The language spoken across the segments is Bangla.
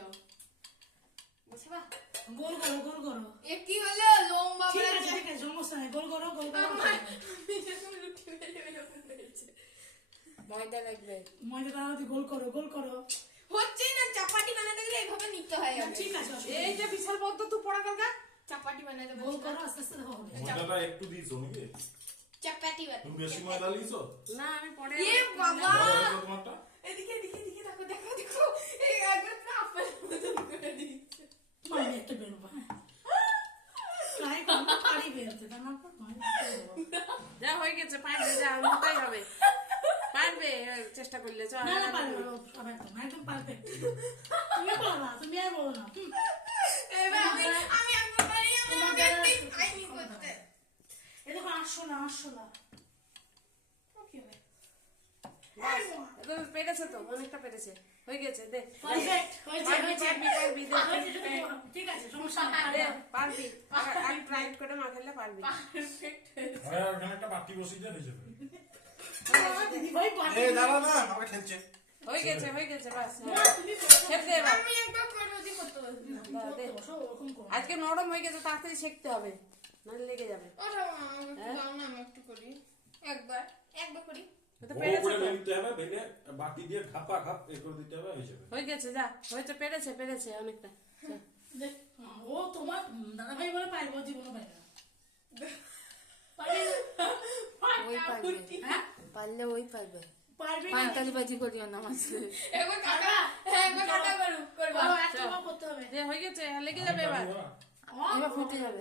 যাও বুঝবা গোল করো গোল করো এ কি হলো লম্বা ঠিক আছে সমস্যা নেই গোল করো ময়দা লাগবে ময়দা দাও গোল করো হচ্ছে না চাপাটি বানাতে গেলে এইভাবে নিতে হয় ঠিক আছে এই যে বিশাল পদ্ম তুই পড়া দরকার চাপাটি বানাতে গোল করো আস্তে আস্তে হবে ময়দাটা একটু দিছো নাকি চাপাটি বানাতে তুমি বেশি ময়দা লিছো না আমি পরে এ বাবা তোমারটা এদিকে দেখো এই একবার পুরো আপেল মতন করে দিচ্ছে মানে একটা বেরোবো ট্রাই করো পারি বেরোতে না যা হয়ে গেছে পারবে যা মতাই হবে পারবে চেষ্টা করলে চল না পারবে একদম পারফেক্ট তুমি পারবা তুমি আর বলো না এবার আমি একবার পারি আমাকে আইনি করতে এ দেখো আসো না ওকে ভাই একদম পেরেছে তো অনেকটা পেরেছে হয়ে গেছে দে পারফেক্ট হয়েছে পারবি ঠিক আছে সমস্যা দে নেই পারবি আর ট্রাইট করে মাখালে পারবি পারফেক্ট আরে ওখানে একটা বাটি বসিয়ে দিয়ে হয়ে যাবে দিদি ভাই পারবে এই দাঁড়া না আমাকে খেলছে হয়ে গেছে বাস তুমি খেতে এবার আমি একবার করব দি করতে দে বসো ওরকম করো আজকে নরম হয়ে গেছে তাড়াতাড়ি শেখতে হবে নাহলে লেগে যাবে ওটা দাও না আমি একটু করি একবার করি তো বড় পেরেছে করে তো বেলতে হবে বেলে বাটি দিয়ে খাপা খাপ এ করে দিতে হবে হয়ে যাবে হয়ে গেছে যা হয়তো পেরেছে অনেকটা যা। দেখ ও তোমার দাদা ভাই বলে পারবো জীবনে পারবে না ওই পারবে হ্যাঁ পারলে ওই পারবে পারবে না পাঁচতালি বাজি করিও না মাসে একবার কাকা একবার কাকা করব করো একটা করতে হবে যে হয়ে গেছে লেগে যাবে এবার এবার ফুটে যাবে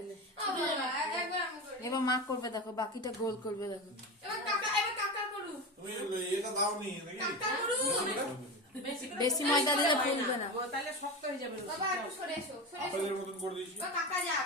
একবার আমি করি এবার মা করবে দেখো বাকিটা গোল করবে দেখো এবার কাকা করু তুমি এটা দাওনি নাকি কাকা করু বেশি ময়দা দিলে ফুলবে না তাহলে শক্ত হয়ে যাবে বাবা একটু সরে এসো আপেলের মতন করে দিয়েছি কাকা যাক